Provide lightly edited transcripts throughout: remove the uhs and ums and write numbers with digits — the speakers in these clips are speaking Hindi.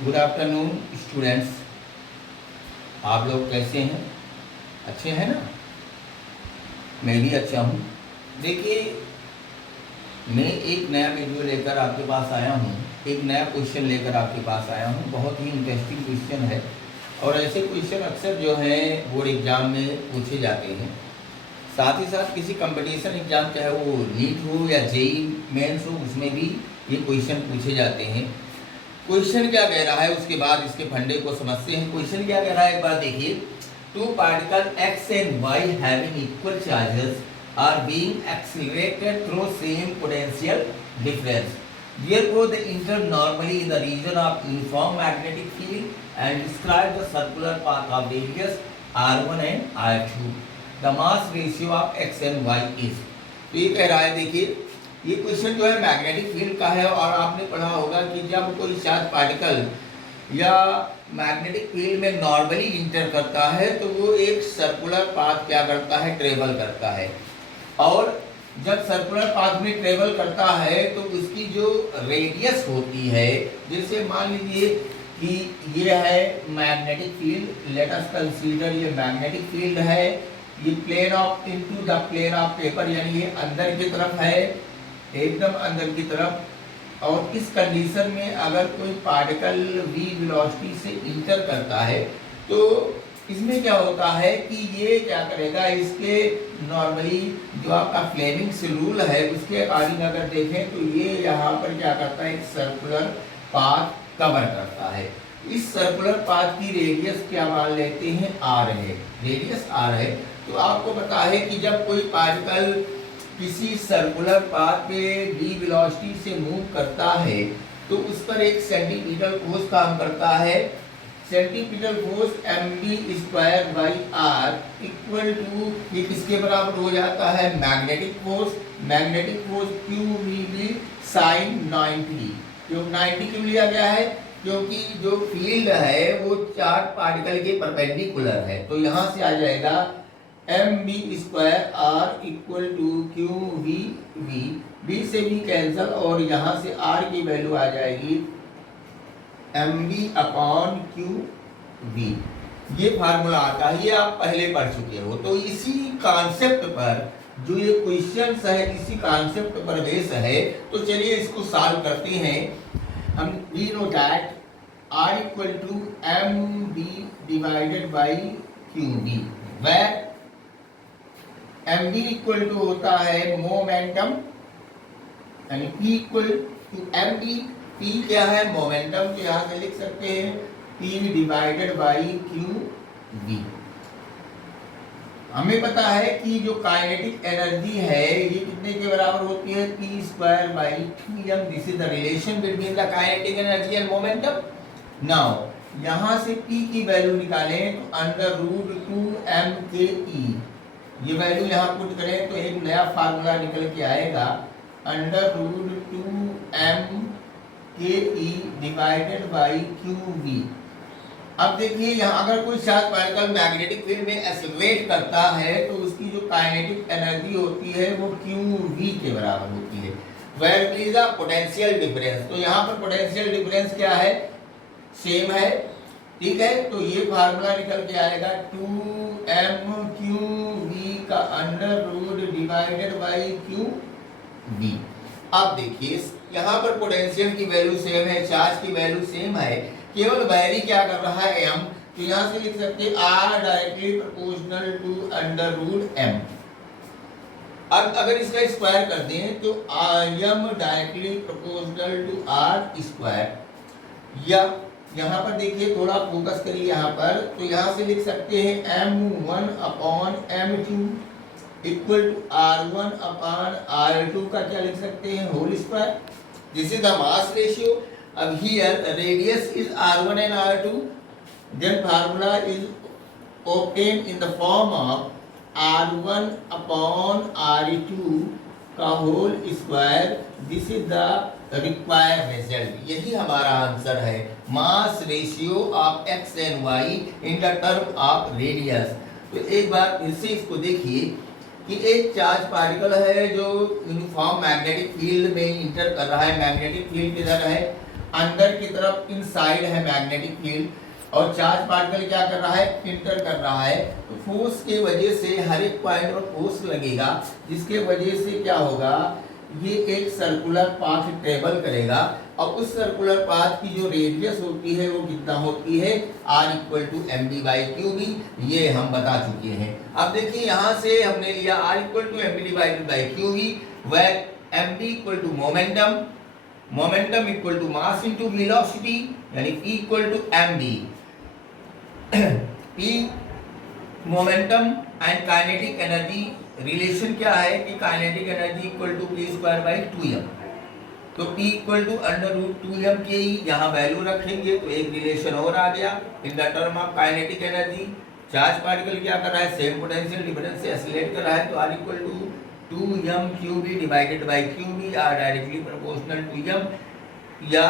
Good afternoon students. आप लोग कैसे हैं? अच्छे हैं ना? मैं भी अच्छा हूँ। देखिए, मैं एक नया वीडियो लेकर आपके पास आया हूँ, एक नया क्वेश्चन लेकर आपके पास आया हूँ। बहुत ही इंटरेस्टिंग क्वेश्चन है और ऐसे क्वेश्चन अक्सर जो है बोर्ड एग्ज़ाम में पूछे जाते हैं। साथ ही साथ किसी कंपटीशन एग्ज़ाम, चाहे वो नीट हो या जेई मेंस हो, उसमें भी ये क्वेश्चन पूछे जाते हैं। क्वेश्चन क्या कह रहा है, उसके बाद इसके फंडे को समझते हैं। क्वेश्चन क्या कह रहा है, एक बार देखिए। Two particle X and Y having equal charges are being accelerated through same potential difference, therefore they enter normally in the region of uniform magnetic field and describe the circular path of radius r1 and r2. The mass ratio of x and y is। तो ये कह रहा है, देखिए ये क्वेश्चन जो है मैग्नेटिक फील्ड का है और आपने पढ़ा होगा कि जब कोई चार्ज पार्टिकल या मैग्नेटिक फील्ड में नॉर्मली इंटर करता है तो वो एक सर्कुलर पाथ क्या करता है, ट्रेवल करता है। और जब सर्कुलर पाथ में ट्रेवल करता है तो उसकी जो रेडियस होती है, जैसे मान लीजिए कि ये है magnetic field, let us consider ये मैग्नेटिक फील्ड है, ये plane of into the plane of paper, यानी ये अंदर की तरफ है, एकदम अंदर की तरफ। और इस कंडीशन में अगर कोई पार्टिकल v वेलोसिटी से इंटर करता है तो इसमें क्या होता है कि ये क्या करेगा, इसके नॉर्मली जो आपका फ्लेमिंग्स रूल है उसके अकॉर्डिंग अगर देखें तो ये यहाँ पर क्या करता है, एक सर्कुलर पाथ कवर करता है। इस सर्कुलर पाथ की रेडियस क्या मान लेते हैं, r है, रेडियस r है। तो आपको पता है कि जब कोई पार्टिकल किसी सर्कुलर पाथ पे v वेलोसिटी से मूव करता है तो उस पर एक सेंटीमीटर फोर्स काम करता है। Centimeter force mv² by r equal to, ये किसके बराबर हो जाता है, magnetic force. Magnetic force qvb sine 90। क्यों 90 क्यों लिया गया है, क्योंकि जो फील्ड है वो चार्ज पार्टिकल के परपेंडिकुलर है। तो यहाँ से आ जाएगा mv² r equal to qvb, b से भी कैंसल और यहाँ से r की वैल्यू आ जाएगी mv अपॉन qv। ये फार्मूला आता है, ये आप पहले पढ़ चुके हो। तो इसी कॉन्सेप्ट पर जो ये क्वेश्चंस है, इसी कॉन्सेप्ट पर बेस है। तो चलिए इसको सॉल्व करते हैं। हम we know that r equal to mv divided by qv, where mv equal to होता है मोमेंटम, यानी p equal to mv। p क्या है, मोमेंटम, तो यहाँ से लिख सकते हैं p डिवाइडेड बाई qv। हमें पता है कि जो काइनेटिक एनर्जी है ये कितने के बराबर होती है, p² by 2m। This is the relation between the kinetic energy and momentum. Now यहाँ से p की वैल्यू निकालें तो √2m/e, ये वैल्यू यहाँ पुट करें तो एक नया फार्मूला निकल के आएगा, √2m/e डिवाइडेड बाई qv। अब देखिए यहाँ अगर कोई चार्ज पार्टिकल मैग्नेटिक फील्ड में एक्सेलरेट करता है तो उसकी जो काइनेटिक एनर्जी होती है वो qv के बराबर होती है। Where is the potential difference, तो यहाँ पर पोटेंशियल डिफरेंस क्या है, सेम है, ठीक है। तो ये फार्मूला निकल के आएगा 2m/qv का under root divided by qv। अब देखिए यहाँ पर पोटेंशियल की वैल्यू सेम है, चार्ज की वैल्यू सेम है, केवल वैरी क्या कर रहा है, m। तो यहाँ से लिख सकते हैं r directly proportional to under root m। अब अगर इसका स्क्वायर कर दें तो m directly proportional to r², या यहाँ पर देखिए थोड़ा फोकस करिए यहाँ पर, तो यहाँ से लिख सकते हैं m1 upon m2 equal to r1 upon r2 का क्या लिख सकते हैं, whole square. This is the mass ratio. अब here radius is r1 and r2, then formula is obtained in the form of r1 upon r2 का whole square. This is the required result. यही हमारा आंसर है, mass ratio of X and Y in the term of radius. तो एक बार फिर से इसको देखिए कि एक चार्ज पार्टिकल है जो यूनिफॉर्म मैग्नेटिक फील्ड में इंटर कर रहा है। मैग्नेटिक फील्ड किधर है, अंदर की तरफ इनसाइड है मैग्नेटिक फील्ड, और चार्ज पार्टिकल क्या कर रहा है, इंटर कर रहा है। तो फोर्स के वजह से हर एक पॉइंट पर फोर्स लगेगा, जिसके वजह से क्या होगा, ये एक सर्कुलर पाथ ट्रेवल करेगा, और उस सर्कुलर पाथ की जो रेडियस होती है वो कितना होती है, R equal to M B by Q B, ये हम बता चुके हैं। अब देखिए यहाँ से हमने लिया R equal to M B divided by Q B, where M B equal to momentum, momentum equal to mass into velocity, यानी P equal to M B. P momentum and kinetic energy relation क्या है कि kinetic energy equal to P square by 2m। तो P equal to under root 2m के ही यहाँ वैल्यू रखेंगे तो एक रिलेशन और आ गया in the term of kinetic energy. Charge particle क्या कर रहा है, सेम पोटेंशियल डिफरेंस से एक्सीलरेट कर रहा है, तो R equal to 2m Q B divided by Q B, R directly proportional to m, या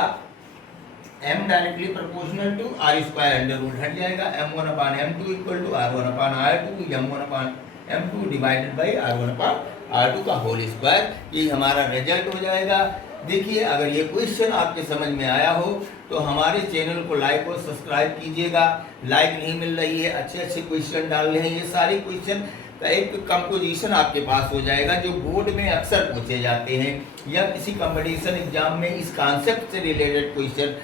m directly proportional to r square, under root हट जाएगा, m1 upon m2 equal to r1 upon r2, m1 upon m2 divided by r1 upon r2 का होल स्क्वायर, ये हमारा रिजल्ट हो जाएगा। देखिए अगर ये क्वेश्चन आपके समझ में आया हो तो हमारे चैनल को लाइक और सब्सक्राइब कीजिएगा। लाइक नहीं मिल रही है, अच्छे अच्छे क्वेश्चन डाल रहे हैं, ये सारे क्वेश्चन का एक कंपोजिशन आपके पास हो जाएगा जो बोर्ड में अक्सर पूछे जाते हैं, या किसी कंपटीशन एग्जाम में इस कॉन्सेप्ट से रिलेटेड क्वेश्चन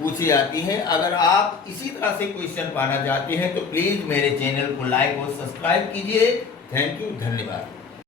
पूछी जाती हैं। अगर आप इसी तरह से क्वेश्चन पाना चाहते हैं तो प्लीज़ मेरे चैनल को लाइक और सब्सक्राइब कीजिए। थैंक यू, धन्यवाद।